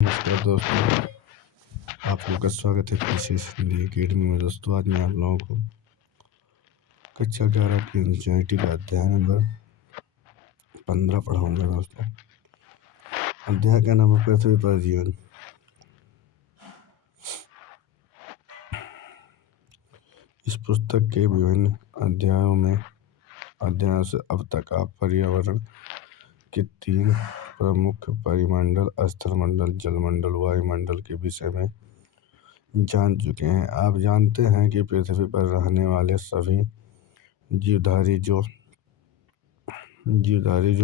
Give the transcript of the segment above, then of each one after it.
नमस्कार दोस्तों, आप लोगों का स्वागत है कृषि हिंदी अकेडमी में। दोस्तों, आज मैं आप लोगों को कक्षा 11 की एनसीईआरटी का अध्याय नंबर 15 पढ़ाऊंगा। दोस्तों, अध्याय का नाम है पृथ्वी पर जीवन। इस पुस्तक के विभिन्न अध्यायों से अब तक आप पर्यावरण के 3 प्रमुख परिमंडल, स्थलमंडल, जलमंडल, वायुमंडल के विषय में जान चुके हैं। आप जानते हैं कि पृथ्वी पर रहने वाले सभी जीवधारी जो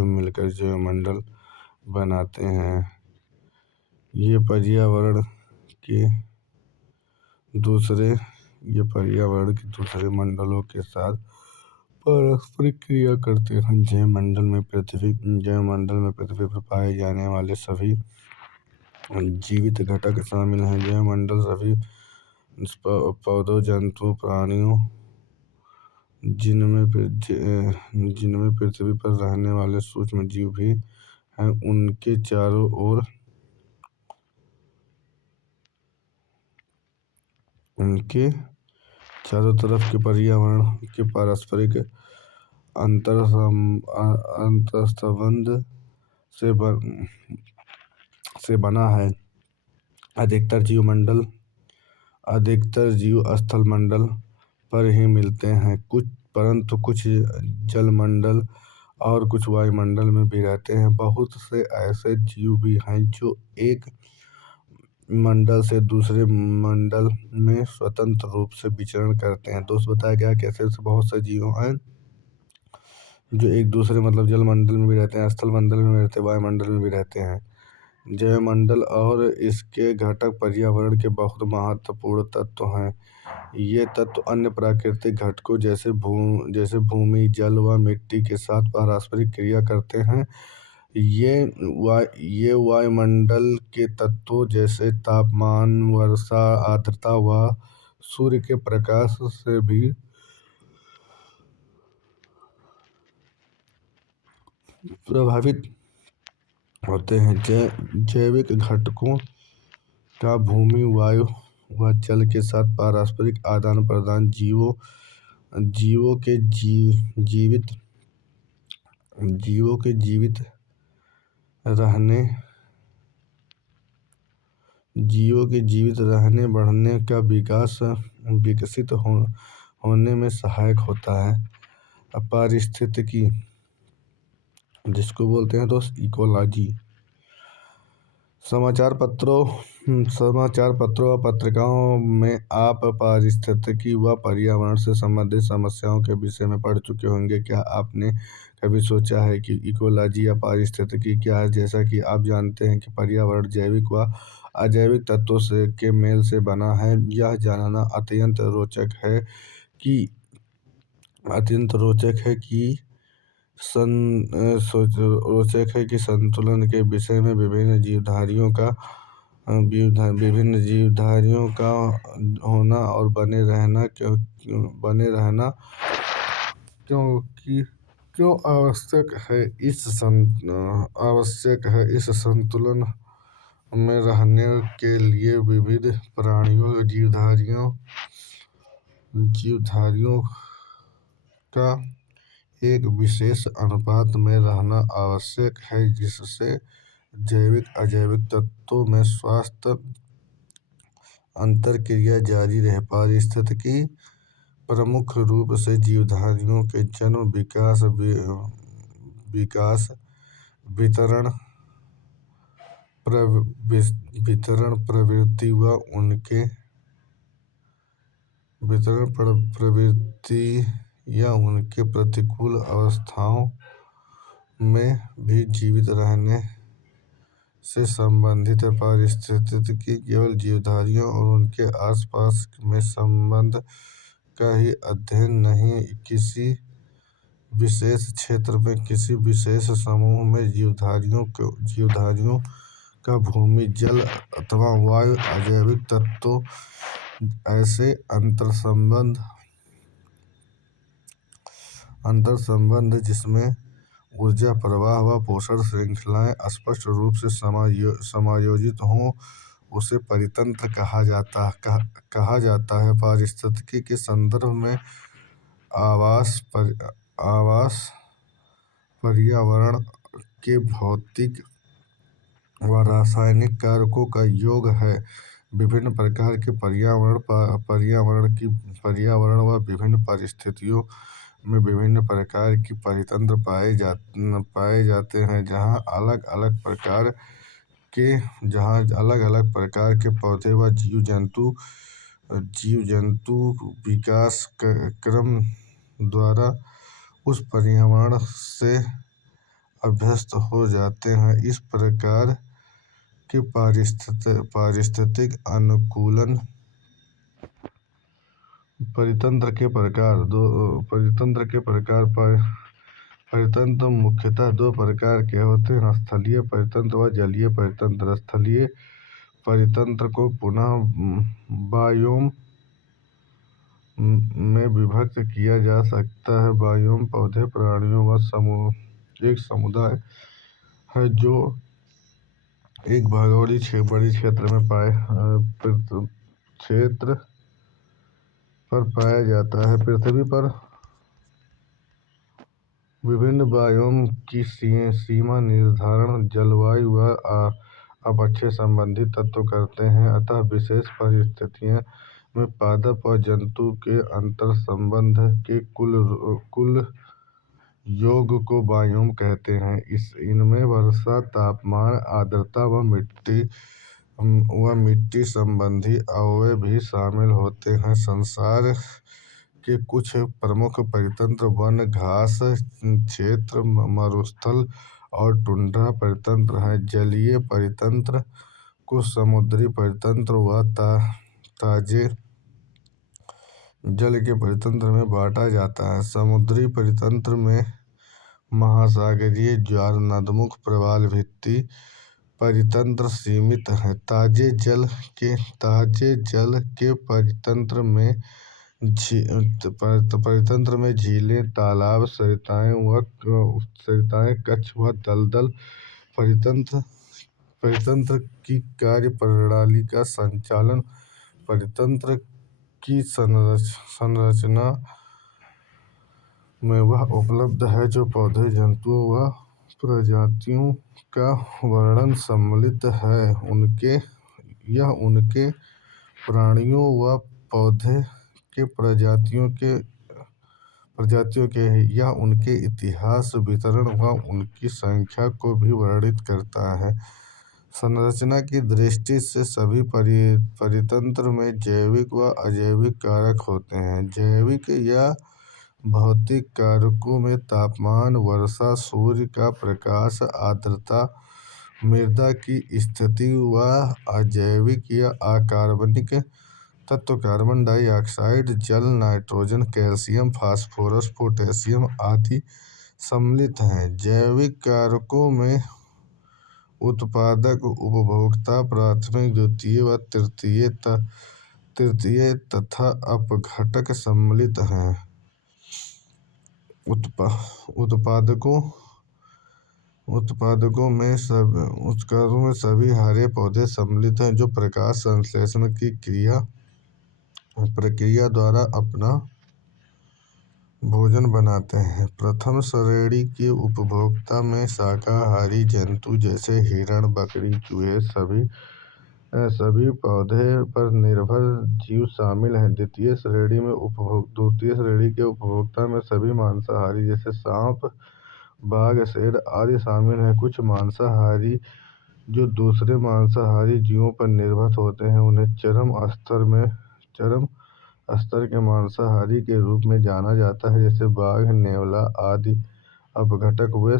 मिलकर जैवमंडल बनाते हैं। ये पर्यावरण के दूसरे मंडलों के साथ पारस्परिक क्रिया करते हैं। जैवमंडल में पृथ्वी पर पाए जाने वाले सभी जीवित घटक शामिल हैं। जैवमंडल सभी पौधों, जंतुओं, प्राणियों, जिनमें पृथ्वी पर रहने वाले सूक्ष्म जीव भी हैं, उनके चारों तरफ के पर्यावरण के पारस्परिक अंतर्संबंध से बना है। अधिकतर जीव स्थलमंडल पर ही मिलते हैं, परंतु कुछ जलमंडल और कुछ वायुमंडल में भी रहते हैं। बहुत से ऐसे जीव भी हैं जो एक मंडल से दूसरे मंडल में स्वतंत्र रूप से विचरण करते हैं। दोस्त, बताया गया कैसे बहुत से जीव हैं जो एक दूसरे जलमंडल में भी रहते हैं, स्थलमंडल में भी रहते हैं, वायुमंडल में भी रहते हैं। जैवमंडल और इसके घटक पर्यावरण के बहुत महत्वपूर्ण तत्व हैं। ये तत्व अन्य प्राकृतिक घटकों जैसे भूमि, जल व मिट्टी के साथ पारस्परिक क्रिया करते हैं। ये वायुमंडल के तत्वों जैसे तापमान, वर्षा, आर्द्रता व सूर्य के प्रकाश से भी प्रभावित होते हैं। जैविक घटकों का भूमि, वायु व जल के साथ पारस्परिक आदान प्रदान जीवों के जीवित रहने बढ़ने का विकसित होने में सहायक होता है। पारिस्थितिकी, जिसको बोलते हैं दोस्त इकोलॉजी। समाचार पत्रों व पत्रिकाओं में आप पारिस्थितिकी व पर्यावरण से संबंधित समस्याओं के विषय में पढ़ चुके होंगे। क्या आपने कभी सोचा है कि इकोलॉजी या पारिस्थितिकी क्या है? जैसा कि आप जानते हैं कि पर्यावरण जैविक व अजैविक तत्वों के मेल से बना है। यह जानना अत्यंत रोचक है कि संतुलन के विषय में विभिन्न जीवधारियों का होना और बने रहना क्यों आवश्यक है। इस संतुलन में रहने के लिए विविध प्राणियों, जीवधारियों का एक विशेष अनुपात में रहना आवश्यक है, जिससे जैविक अजैविक तत्वों में स्वास्थ्य अंतरक्रिया जारी रहे। पारिस्थितिकी प्रमुख रूप से जीवधारियों के जन्म, विकास, वितरण प्रवृत्ति या उनके प्रतिकूल अवस्थाओं में भी जीवित रहने से संबंधित है। पारिस्थितिकी केवल जीवधारियों और उनके आसपास में संबंध का ही अध्ययन नहीं, किसी विशेष क्षेत्र में किसी विशेष समूह में जीवधारियों का भूमि, जल अथवा वायु, अजैविक तत्वों ऐसे अंतर्संबंध जिसमें ऊर्जा प्रवाह व पोषण श्रृंखलाएं स्पष्ट रूप से समायोजित हों, उसे परितंत्र कहा जाता है। पारिस्थितिकी के संदर्भ में आवास पर्यावरण के भौतिक व रासायनिक कारकों का योग है। विभिन्न प्रकार के पर्यावरण व विभिन्न परिस्थितियों में विभिन्न प्रकार की परितंत्र पाए जाते हैं, जहाँ अलग अलग प्रकार के पौधे व जीव जंतु विकास क्रम द्वारा उस पर्यावरण से अभ्यस्त हो जाते हैं। इस प्रकार के पारिस्थितिक अनुकूलन परितंत्र मुख्यतः दो प्रकार के होते हैं: स्थलीय परितंत्र व जलीय परितंत्र। स्थलीय परितंत्र को पुनः बायोम में विभक्त किया जा सकता है। बायोम पौधे, प्राणियों व एक समुदाय है जो एक भौगोलिक बड़ी क्षेत्र पर पाया जाता है। पृथ्वी पर विभिन्न बायोम की सीमा निर्धारण जलवायु व अपक्षय संबंधी तत्व करते हैं, अतः विशेष परिस्थितियों में पादप व जंतु के अंतर संबंध के कुल योग को बायोम कहते हैं। इनमें वर्षा, तापमान, आर्द्रता व मिट्टी संबंधी अवयव भी शामिल होते हैं। संसार के कुछ प्रमुख परितंत्र वन, घास क्षेत्र, मरुस्थल और टुंड्रा परितंत्र हैं। जलीय परितंत्र को समुद्री परितंत्र व ताजे जल के परितंत्र में बांटा जाता है। समुद्री परितंत्र में महासागरीय ज्वारनदमुख प्रवाल भित्ति परितंत्र सीमित है। ताजे जल के परितंत्र में झीलें, तालाब, सरिताएं, कच्छ व दलदल परितंत्र की कार्यप्रणाली का संचालन परितंत्र की संरचना में वह उपलब्ध है जो पौधे, जंतुओं व प्रजातियों का वर्णन सम्मिलित है। यह उनके प्राणियों व पौधे के प्रजातियों के यह उनके इतिहास, वितरण व उनकी संख्या को भी वर्णित करता है। संरचना की दृष्टि से सभी परितंत्र में जैविक व अजैविक कारक होते हैं। जैविक या भौतिक कारकों में तापमान, वर्षा, सूर्य का प्रकाश, आर्द्रता, मृदा की स्थिति व अजैविक या अकार्बनिक तत्व कार्बन डाइऑक्साइड, जल, नाइट्रोजन, कैल्शियम, फास्फोरस, पोटेशियम आदि सम्मिलित हैं। जैविक कारकों में उत्पादक, उपभोक्ता, प्राथमिक, द्वितीय व तृतीय तथा अपघटक सम्मिलित हैं। उत्पादकों में सभी हरे पौधे सम्मिलित हैं जो प्रकाश संश्लेषण की प्रक्रिया द्वारा अपना भोजन बनाते हैं। प्रथम श्रेणी के उपभोक्ता में शाकाहारी जंतु जैसे हिरण, बकरी, चूहे सभी पौधे पर निर्भर जीव शामिल हैं। द्वितीय श्रेणी के उपभोक्ता में सभी मांसाहारी जैसे सांप, बाघ, शेर आदि शामिल हैं। कुछ मांसाहारी जो दूसरे मांसाहारी जीवों पर निर्भर होते हैं उन्हें चरम स्तर के मांसाहारी के रूप में जाना जाता है, जैसे बाघ, नेवला आदि अपघटक। वे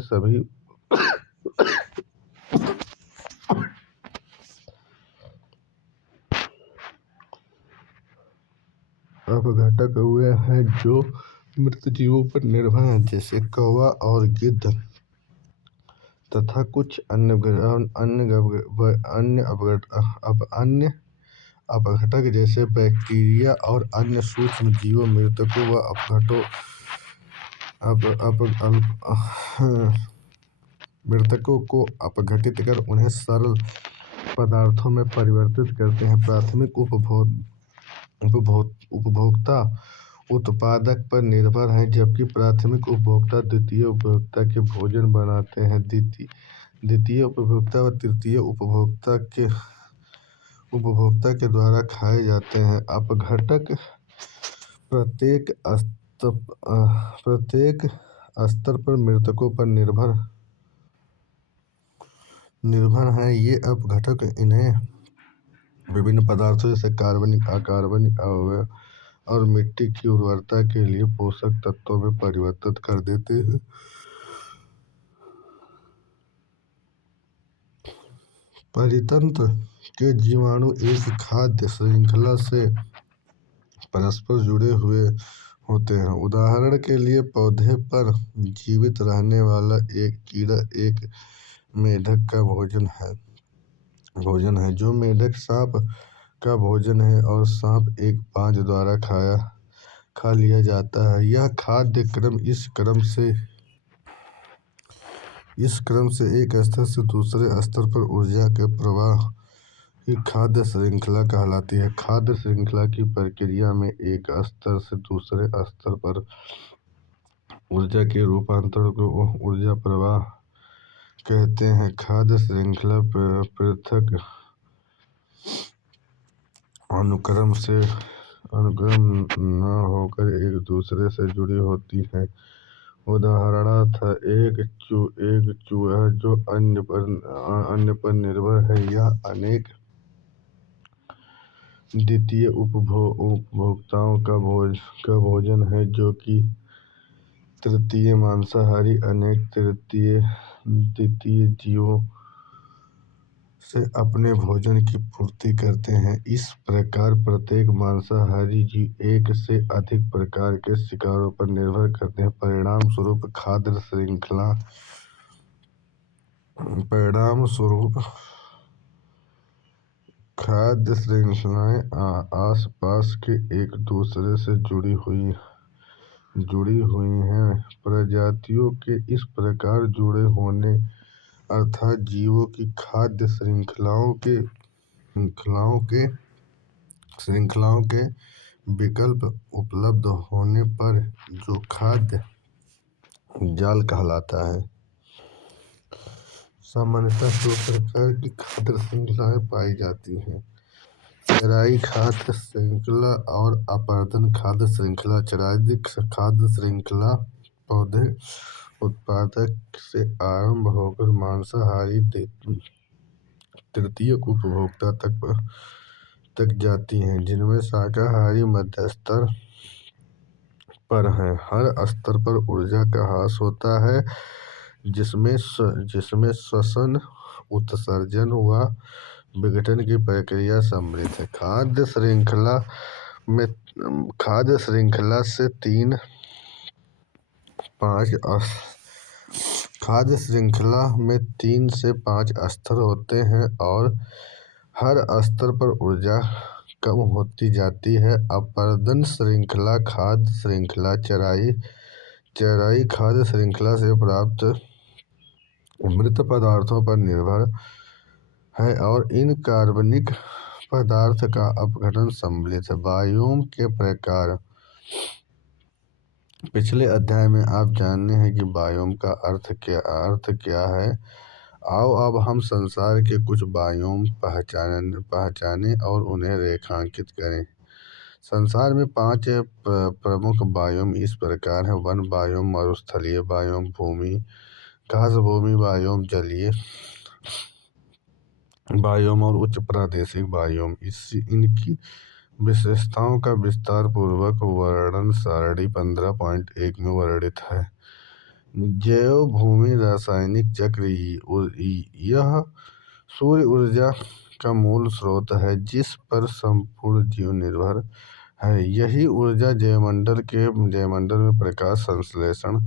हैं जो मृत जीवों पर निर्भर हैं, जैसे कौवा और गिद्ध, तथा कुछ अन्य अपघटक जैसे बैक्टीरिया और अन्य सूक्ष्म जीव मृतकों व अप अप अप मृतकों को अपघटित कर उन्हें सरल पदार्थों में परिवर्तित करते हैं। प्राथमिक उपभोक्ता उत्पादक पर निर्भर हैं, जबकि प्राथमिक उपभोक्ता द्वितीय उपभोक्ता के भोजन बनाते हैं। द्वितीय उपभोक्ता व तृतीय उपभोक्ता के द्वारा खाए जाते हैं। अपघटक प्रत्येक स्तर पर मृतकों पर निर्भर हैं। ये अपघटक इन्हें विभिन्न पदार्थों जैसे कार्बनिक, अकार्बनिक अवयव और मिट्टी की उर्वरता के लिए पोषक तत्वों में परिवर्तित कर देते हैं। परितंत्र के जीवाणु एक खाद्य श्रृंखला से परस्पर जुड़े हुए होते हैं। उदाहरण के लिए, पौधे पर जीवित रहने वाला एक कीड़ा एक मेढक का भोजन है, जो मेढक सांप का भोजन है और सांप एक बाज द्वारा खा लिया जाता है। यह खाद्य क्रम इस क्रम से एक स्तर से दूसरे स्तर पर ऊर्जा के प्रवाह की खाद्य श्रृंखला कहलाती है। खाद्य श्रृंखला की प्रक्रिया में एक स्तर से दूसरे स्तर पर ऊर्जा के रूपांतरण को ऊर्जा प्रवाह कहते हैं। खाद्य श्रृंखला पृथक अनुक्रम न होकर एक दूसरे से जुड़ी होती है। उदाहरणार्थ, एक चूहा जो अन्य पर निर्भर है, या अनेक द्वितीय उपभोक्ताओं का भोजन है, जो कि तृतीय मांसाहारी अनेक द्वितीय जीवों से अपने भोजन की पूर्ति करते हैं। इस प्रकार प्रत्येक मांसाहारी जीव एक से अधिक प्रकार के शिकारों पर निर्भर करते हैं। परिणाम स्वरूप खाद्य श्रृंखलाएं आसपास के एक दूसरे से जुड़ी हुई हैं। प्रजातियों के इस प्रकार जुड़े होने अर्थात जीवों की खाद्य श्रृंखलाओं के विकल्प उपलब्ध होने पर जो खाद्य जाल कहलाता है। सामान्यतः दो प्रकार की खाद्य श्रृंखलाएं पाई जाती हैं: चराई खाद्य श्रृंखला और अपर्दन खाद्य श्रृंखला। चराई खाद्य श्रृंखला पौधे उत्पादक से आरंभ होकर मांसाहारी तृतीय उपभोक्ता तक जाती है, जिनमें शाकाहारी मध्यस्तर पर हैं। हर स्तर पर ऊर्जा का ह्रास होता है, जिसमें श्वसन, उत्सर्जन व विघटन की प्रक्रिया सम्मिलित है। खाद्य श्रृंखला में 3 से 5 स्तर होते हैं और हर स्तर पर ऊर्जा कम होती जाती है। अपर्दन श्रृंखला खाद्य श्रृंखला चराई खाद्य श्रृंखला से प्राप्त मृत पदार्थों पर निर्भर है और इन कार्बनिक पदार्थ का अपघटन सम्मिलित है। बायोम के प्रकार। पिछले अध्याय में आप जाने हैं कि बायोम का अर्थ क्या है। आओ अब हम संसार के कुछ बायोम पहचानें और उन्हें रेखांकित करें। संसार में 5 प्रमुख बायोम इस प्रकार हैं: वन बायोम, मरुस्थलीय बायोम, भूमि, घास भूमि बायोम, जलीय बायोम और उच्च प्रादेशिक बायोम। इनकी विशेषताओं का विस्तार पूर्वक वर्णन सारणी 15.1 में वर्णित है। जैव भूमि रासायनिक चक्र। यह सूर्य ऊर्जा का मूल स्रोत है, जिस पर संपूर्ण जीवन निर्भर है। यही ऊर्जा जैवमंडल में प्रकाश संश्लेषण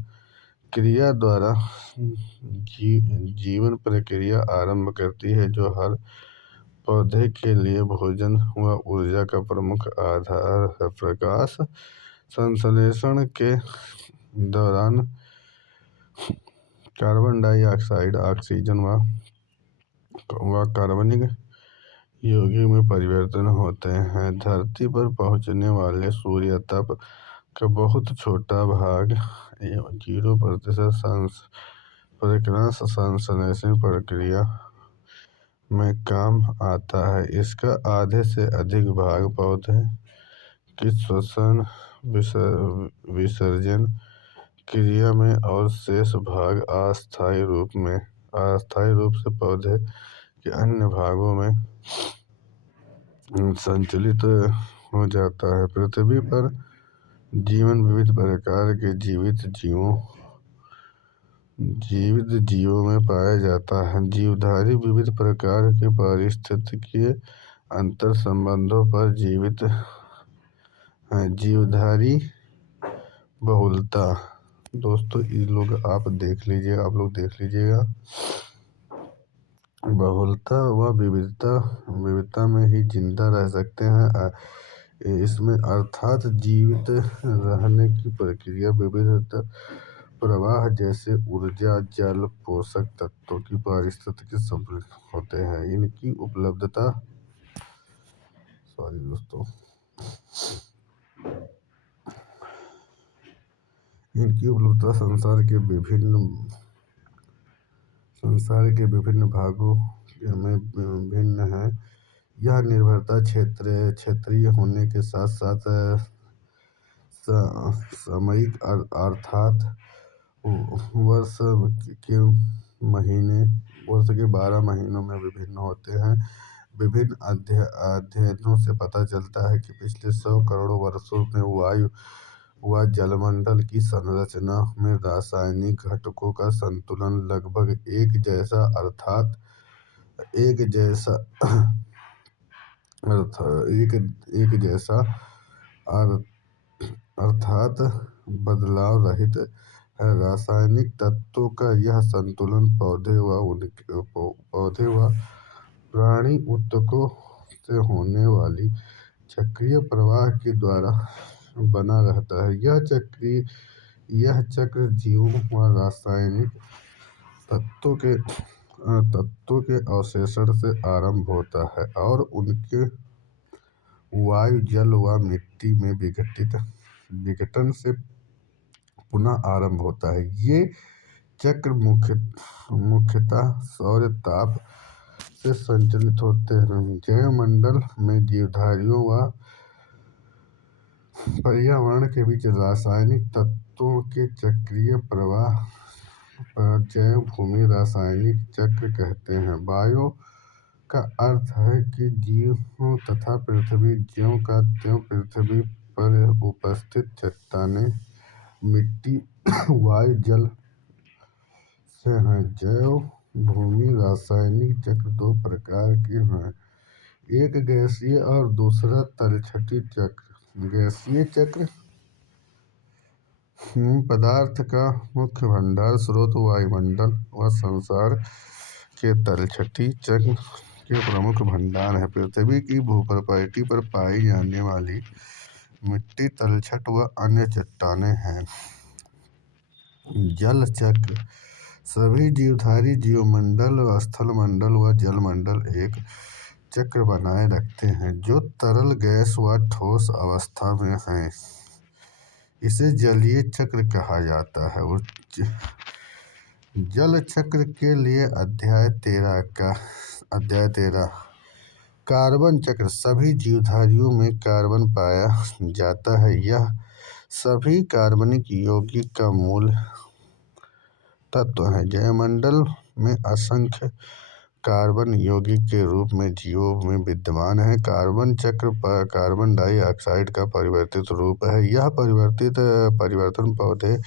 क्रिया द्वारा जीवन प्रक्रिया आरंभ करती है, जो हर पौधे के लिए भोजन व ऊर्जा का प्रमुख आधार है। प्रकाश संश्लेषण के दौरान कार्बन डाइऑक्साइड ऑक्सीजन व कार्बनिक यौगिक में परिवर्तन होते हैं। धरती पर पहुंचने वाले सूर्य तप का बहुत छोटा भाग 0% फ्रीक्वेंस संश्लेषण प्रक्रिया में काम आता है। इसका आधे से अधिक भाग पौधे की श्वसन विसर्जन क्रिया में और शेष भाग अस्थायी रूप से पौधे के अन्य भागों में संचालित हो जाता है। पृथ्वी पर जीवन विविध प्रकार के जीवित जीवों में पाया जाता है। जीवधारी विविध प्रकार के पारिस्थितिकीय अंतर संबंधों पर जीवित हैं। जीवधारी बहुलता, दोस्तों आप लोग देख लीजिएगा। बहुलता व विविधता में ही जिंदा रह सकते हैं। इसमें अर्थात जीवित रहने की प्रक्रिया विविध प्रवाह जैसे ऊर्जा, जल, पोषक तत्वों की पारिस्थितिकी सम्मिलित होते हैं। इनकी उपलब्धता संसार के विभिन्न भागों में भिन्न है। यह निर्भरता क्षेत्रीय होने के साथ साथ सामयिक अर्थात वर्ष के 12 महीनों में विभिन्न होते हैं। विभिन्न अध्ययनों से पता चलता है कि पिछले 100 करोड़ वर्षों में वायु व जलमंडल की संरचना में रासायनिक घटकों का संतुलन लगभग एक जैसा अर्थात बदलाव रहित है। रासायनिक तत्वों का यह संतुलन पौधे व प्राणी ऊतकों से होने वाली चक्रीय प्रवाह के द्वारा बना रहता है। यह चक्र जीवों व रासायनिक तत्वों के अवशोषण से आरंभ होता है और उनके वायु, जल व मिट्टी में विघटन से पुनः आरंभ होता है। ये चक्र मुख्यतः सौर ताप से संचालित होते हैं। जैवमंडल में जीवधारियों व पर्यावरण के बीच रासायनिक तत्वों के चक्रीय प्रवाह पर जैव भूमि रासायनिक चक्र कहते हैं। बायो का अर्थ है कि जीव तथा पृथ्वी ज्यों का त्यों पृथ्वी पर उपस्थित चट्टानें मिट्टी, वायु, जल से हैं। जैव भूमि रासायनिक चक्र दो प्रकार के हैं, एक गैसीय और दूसरा तलछटी चक्र। गैसीय चक्र पदार्थ का मुख्य भंडार स्रोत वायुमंडल व संसार के तलछटी चक्र के प्रमुख भंडार हैं। पृथ्वी की भूप्रकृति पर पाई जाने वाली मिट्टी, तलछट व अन्य चट्टानें हैं। जल चक्र सभी जीवधारी जीवमंडल, स्थलमंडल व जलमंडल एक चक्र बनाए रखते हैं जो तरल, गैस व ठोस अवस्था में है। इसे जलीय चक्र कहा जाता है। जल चक्र के लिए अध्याय 13 कार्बन चक्र सभी जीवधारियों में कार्बन पाया जाता है। यह सभी कार्बनिक यौगिक का मूल तत्व है। जैवमंडल में असंख्य कार्बन यौगिक के रूप में जीवों में विद्यमान है। कार्बन चक्र कार्बन डाइऑक्साइड का परिवर्तित रूप है। यह परिवर्तन पौधे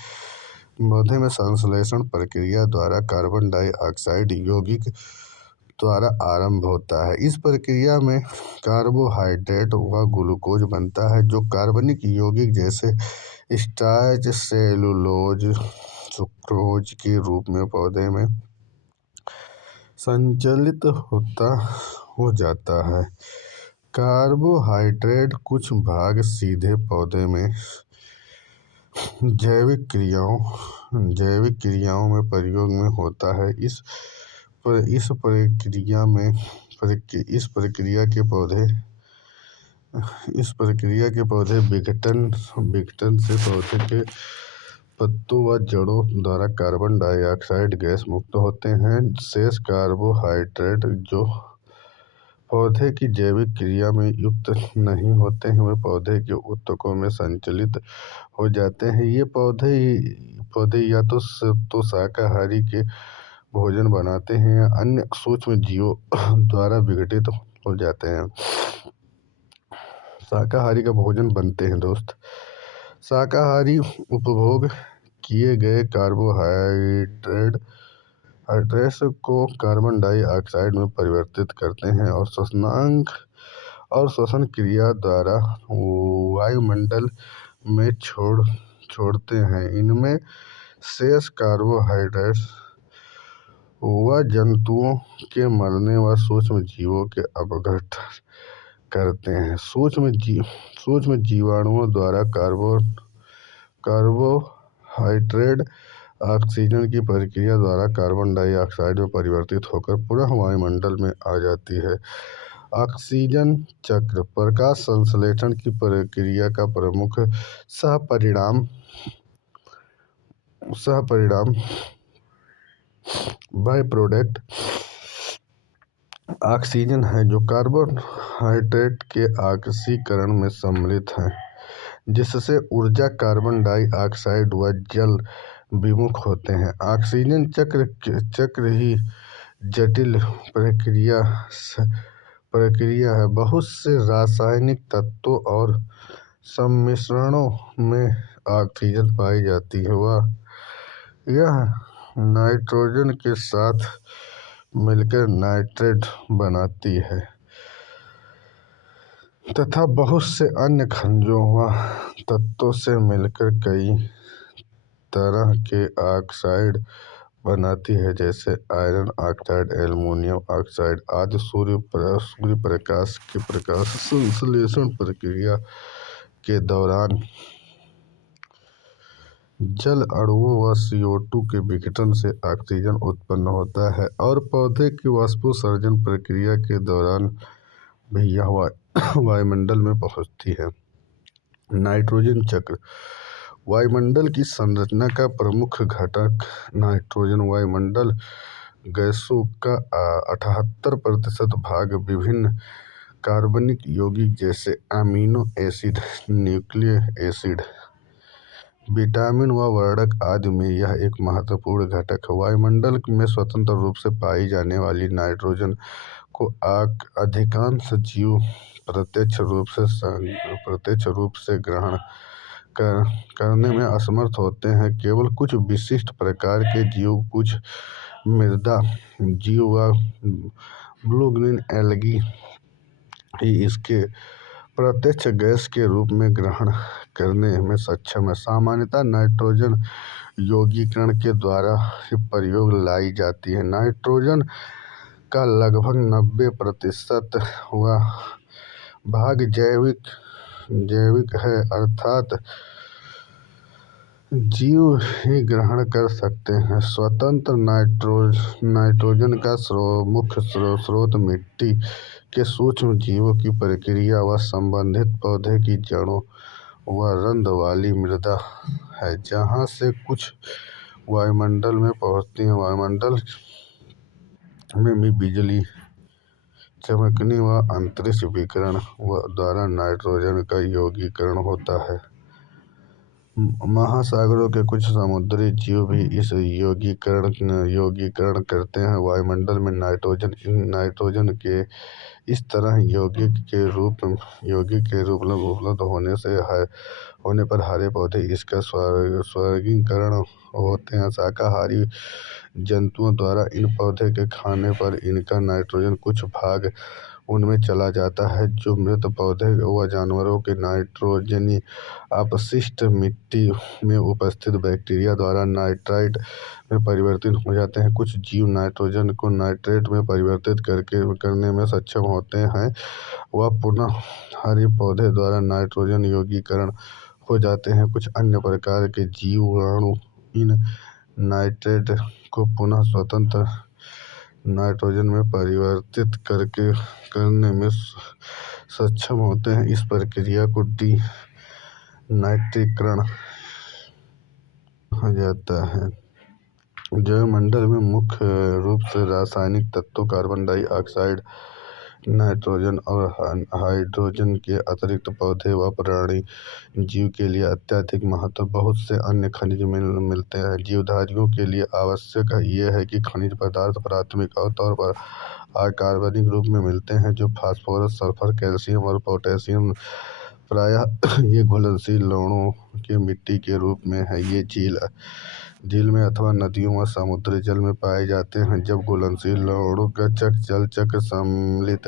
में संश्लेषण प्रक्रिया द्वारा कार्बन डाइऑक्साइड यौगिक द्वारा आरंभ होता है। इस प्रक्रिया में कार्बोहाइड्रेट व ग्लूकोज बनता है जो कार्बनिक यौगिक जैसे स्टार्च, सेलुलोज, सुक्रोज के रूप में पौधे में संचालित हो जाता है। कार्बोहाइड्रेट कुछ भाग सीधे पौधे में जैविक क्रियाओं में प्रयोग में होता है। इस प्रक्रिया में इस प्रक्रिया के पौधे विघटन से पौधे के पत्तों व जड़ों द्वारा कार्बन डाइऑक्साइड गैस मुक्त होते हैं। शेष कार्बोहाइड्रेट जो पौधे की जैविक क्रिया में युक्त नहीं होते हैं वे पौधे के ऊतकों में संचलित हो जाते हैं। ये पौधे या तो शाकाहारी के भोजन बनाते हैं या अन्य सूक्ष्म जीवों द्वारा विघटित हो जाते हैं। शाकाहारी का भोजन बनते हैं दोस्त। शाकाहारी उपभोग किए गए कार्बोहाइड्रेट्स को कार्बन डाइऑक्साइड में परिवर्तित करते हैं और श्वसन क्रिया द्वारा वायुमंडल में छोड़ते हैं। इनमें शेष कार्बोहाइड्रेट्स व जंतुओं के मरने व सूक्ष्म जीवों के अपघटन करते हैं। सूक्ष्म जीवाणुओं द्वारा कार्बोहाइड्रेट ऑक्सीजन की प्रक्रिया द्वारा कार्बन डाइऑक्साइड में परिवर्तित होकर पुनः वायुमंडल में आ जाती है। ऑक्सीजन चक्र प्रकाश संश्लेषण की प्रक्रिया का प्रमुख सहपरिणाम बाय प्रोडक्ट ऑक्सीजन है जो कार्बोहाइड्रेट के ऑक्सीकरण में सम्मिलित है, जिससे ऊर्जा कार्बन डाइऑक्साइड व जल विमुख होते हैं। ऑक्सीजन चक्र ही जटिल प्रक्रिया है। बहुत से रासायनिक तत्वों और सम्मिश्रणों में ऑक्सीजन पाई जाती है व यह नाइट्रोजन के साथ मिलकर नाइट्रेट बनाती है तथा बहुत से अन्य खनिजों व तत्वों से मिलकर कई तरह के ऑक्साइड बनाती है, जैसे आयरन ऑक्साइड, एल्युमिनियम ऑक्साइड आदि। सूर्य प्रकाश की प्रकाश संश्लेषण प्रक्रिया के दौरान जल अणुओं व CO2 के विघटन से ऑक्सीजन उत्पन्न होता है और पौधे की वाष्पोत्सर्जन प्रक्रिया के दौरान भी यह वायुमंडल में पहुंचती है। नाइट्रोजन चक्र वायुमंडल की संरचना का प्रमुख घटक नाइट्रोजन वायुमंडल गैसों का 78% भाग विभिन्न कार्बनिक यौगिक जैसे amino acid, nucleic acid, vitamin व वर्णक आदि में यह एक महत्वपूर्ण घटक है। वायुमंडल में स्वतंत्र रूप से पाई जाने वाली नाइट्रोजन को अधिकांश जीव प्रत्यक्ष रूप से ग्रहण करने में असमर्थ होते हैं। केवल कुछ विशिष्ट प्रकार के जीव, कुछ मृदा जीव व ब्लू ग्रीन एल्गी ही इसके प्रत्यक्ष गैस के रूप में ग्रहण करने में सक्षम है। सामान्यतः नाइट्रोजन यौगीकरण के द्वारा ही प्रयोग लाई जाती है। नाइट्रोजन का लगभग 90% व भाग जैविक है, अर्थात जीव ही ग्रहण कर सकते हैं। स्वतंत्र नाइट्रोजन का मुख्य स्रोत मिट्टी के सूक्ष्म जीवों की प्रक्रिया व संबंधित पौधे की जड़ों व रंध्र वाली मृदा है, जहाँ से कुछ वायुमंडल में पहुँचती है। वायुमंडल में भी बिजली चमकने व अंतरिक्ष विकिरण द्वारा नाइट्रोजन का यौगीकरण होता है। महासागरों के कुछ समुद्री जीव भी इस यौगीकरण करते हैं। वायुमंडल में नाइट्रोजन के इस तरह यौगिक के रूप में उपलब्ध होने पर हरे पौधे इसका स्वर्गीकरण होते हैं। शाकाहारी जंतुओं द्वारा इन पौधे के खाने पर इनका नाइट्रोजन कुछ भाग उनमें चला जाता है, जो मृत पौधे व जानवरों के नाइट्रोजनी अपशिष्ट मिट्टी में उपस्थित बैक्टीरिया द्वारा नाइट्राइट में परिवर्तित हो जाते हैं। कुछ जीव नाइट्रोजन को नाइट्रेट में परिवर्तित करने में सक्षम होते हैं व पुनः हरे पौधे द्वारा नाइट्रोजन यौगीकरण हो जाते हैं। कुछ अन्य प्रकार के जीवाणु इन नाइट्रेट को पुनः स्वतंत्र नाइट्रोजन में परिवर्तित करने में सक्षम होते हैं। इस प्रक्रिया को डी नाइट्रीकरण कहा जाता है। जैवमंडल में मुख्य रूप से रासायनिक तत्वों कार्बन डाइऑक्साइड, नाइट्रोजन और हाइड्रोजन के अतिरिक्त पौधे व प्राणी जीव के लिए अत्यधिक महत्व बहुत से अन्य खनिज मिलते हैं। जीवधारियों के लिए आवश्यक ये है कि खनिज पदार्थ प्राथमिक तौर पर अकार्बनिक रूप में मिलते हैं, जो फास्फोरस, सल्फर, कैल्शियम और पोटेशियम प्रायः ये घुलनशील लवणों के मिट्टी के रूप में है। ये झील में अथवा नदियों व समुद्री जल में पाए जाते हैं। जब घुलनशील लवणों का जल चक्र सम्मिलित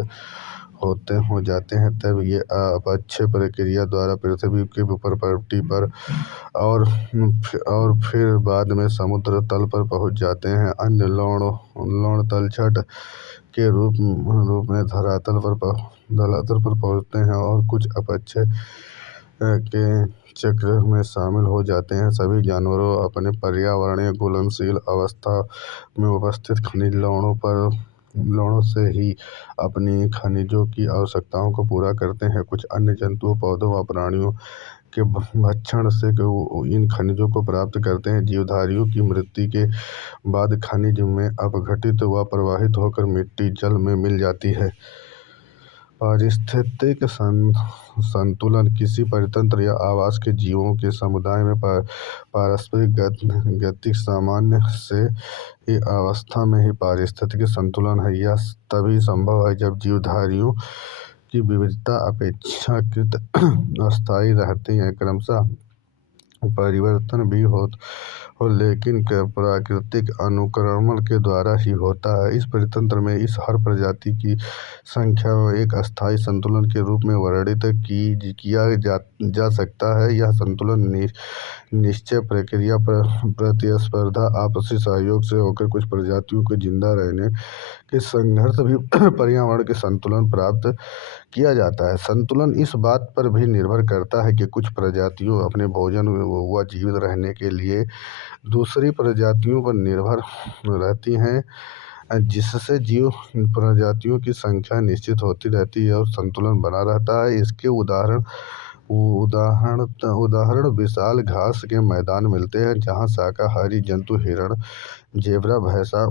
हो जाते हैं, तब ये अपक्षय प्रक्रिया द्वारा पृथ्वी के ऊपर पट्टी पर और फिर बाद में समुद्र तल पर पहुंच जाते हैं। अन्य लवण तलछट के रूप में धरातल पर पहुंचते हैं और कुछ अपक्षय के चक्र में शामिल हो जाते हैं। सभी जानवरों अपने पर्यावरणीय घुलनशील अवस्था में उपस्थित खनिज लवणों से ही अपनी खनिजों की आवश्यकताओं को पूरा करते हैं। कुछ अन्य जंतुओं, पौधों व प्राणियों के भक्षण से इन खनिजों को प्राप्त करते हैं। जीवधारियों की मृत्यु के बाद खनिज में अपघटित व प्रवाहित होकर मिट्टी जल में मिल जाती है। पारिस्थितिक संतुलन किसी परितंत्र या आवास के जीवों के समुदाय में पारस्परिक गतिक सामान्य से ही अवस्था में ही पारिस्थितिक संतुलन है। यह तभी संभव है जब जीवधारियों की विविधता अपेक्षाकृत अस्थायी रहती है, क्रमशः परिवर्तन भी हो लेकिन प्राकृतिक अनुक्रमण के द्वारा ही होता है। इस परितंत्र में इस हर प्रजाति की संख्या एक अस्थायी संतुलन के रूप में वर्णित किया जा सकता है। यह संतुलन निश्चय प्रक्रिया, प्रतिस्पर्धा, आपसी सहयोग से होकर कुछ प्रजातियों के जिंदा रहने के संघर्ष भी पर्यावरण के संतुलन प्राप्त किया जाता है। संतुलन इस बात पर भी निर्भर करता है कि कुछ प्रजातियों अपने भोजन व जीवित रहने के लिए दूसरी प्रजातियों पर निर्भर रहती हैं, जिससे जीव प्रजातियों की संख्या निश्चित होती रहती है और संतुलन बना रहता है। इसके उदाहरण विशाल घास के मैदान मिलते हैं, जहाँ शाकाहारी जंतु हिरण, जेब्रा, भैंसा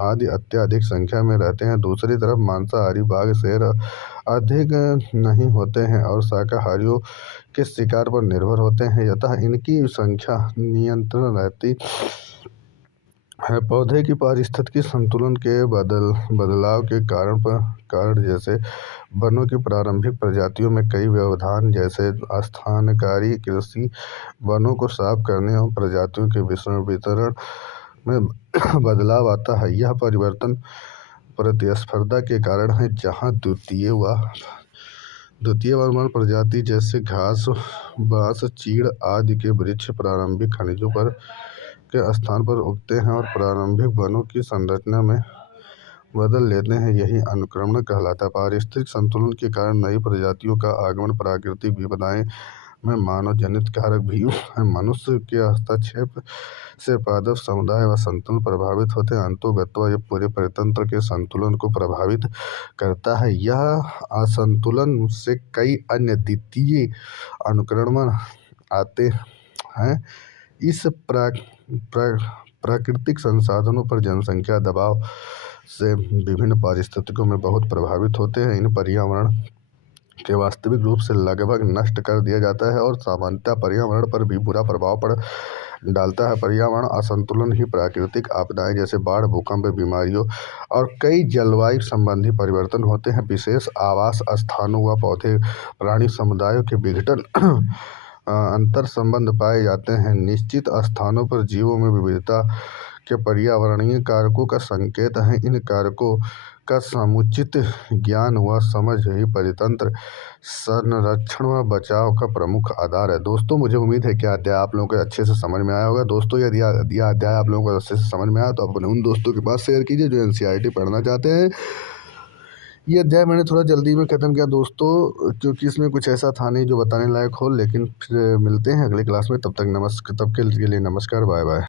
आदि अत्यधिक संख्या में रहते हैं। दूसरी तरफ मांसाहारी बाघ, शेर अधिक नहीं होते हैं और शाकाहारियों के शिकार पर निर्भर होते हैं, अतः इनकी संख्या नियंत्रण रहती है। पौधे की पारिस्थितिक संतुलन के बदलाव के कारण जैसे वनों की प्रारंभिक प्रजातियों में कई व्यवधान, जैसे स्थानकारी कृषि, वनों को साफ करने और प्रजातियों के वितरण में बदलाव आता है। यह परिवर्तन प्रतिस्पर्धा के कारण है, जहाँ द्वितीय वर्गीय प्रजाति जैसे घास, बांस, चीड़ आदि के वृक्ष प्रारंभिक खनिजों के स्थान पर उगते हैं और प्रारंभिक वनों की संरचना में बदल लेते हैं। यही अनुक्रमण कहलाता है। पारिस्थितिक संतुलन के कारण नई प्रजातियों का आगमन, प्राकृतिक विपदाएं में मानव जनित कारक भी है। मनुष्य के हस्तक्षेप से पादप समुदाय व संतुलन प्रभावित होते हैं। अंततोगत्वा यह पूरे परितंत्र के संतुलन को प्रभावित करता है। यह असंतुलन से कई अन्य द्वितीय अनुक्रमण आते हैं। इस प्राकृतिक संसाधनों पर जनसंख्या दबाव से विभिन्न परिस्थितियों में बहुत प्रभावित होते हैं। इन पर्यावरण के वास्तविक रूप से लगभग नष्ट कर दिया जाता है और सामान्यतः पर्यावरण पर भी बुरा प्रभाव डालता है। पर्यावरण असंतुलन ही प्राकृतिक आपदाएं जैसे बाढ़, भूकंप, बीमारियों और कई जलवायु संबंधी परिवर्तन होते हैं। विशेष आवास स्थानों व पौधे प्राणी समुदायों के विघटन अंतर संबंध पाए जाते हैं। निश्चित स्थानों पर जीवों में विविधता के पर्यावरणीय कारकों का संकेत है। इन कारकों का समुचित ज्ञान व समझ ही परितंत्र संरक्षण व बचाव का प्रमुख आधार है। दोस्तों, मुझे उम्मीद है कि अध्याय आप लोगों को अच्छे से समझ में आया होगा। दोस्तों, यदि यह अध्याय आप लोगों को अच्छे से समझ में आया तो अपने उन दोस्तों के पास शेयर कीजिए जो NCERT पढ़ना चाहते हैं ये अध्याय मैंने थोड़ा जल्दी में ख़त्म किया दोस्तों, क्योंकि इसमें कुछ ऐसा था नहीं जो बताने लायक हो। लेकिन फिर मिलते हैं अगले क्लास में, तब के लिए नमस्कार, बाय बाय।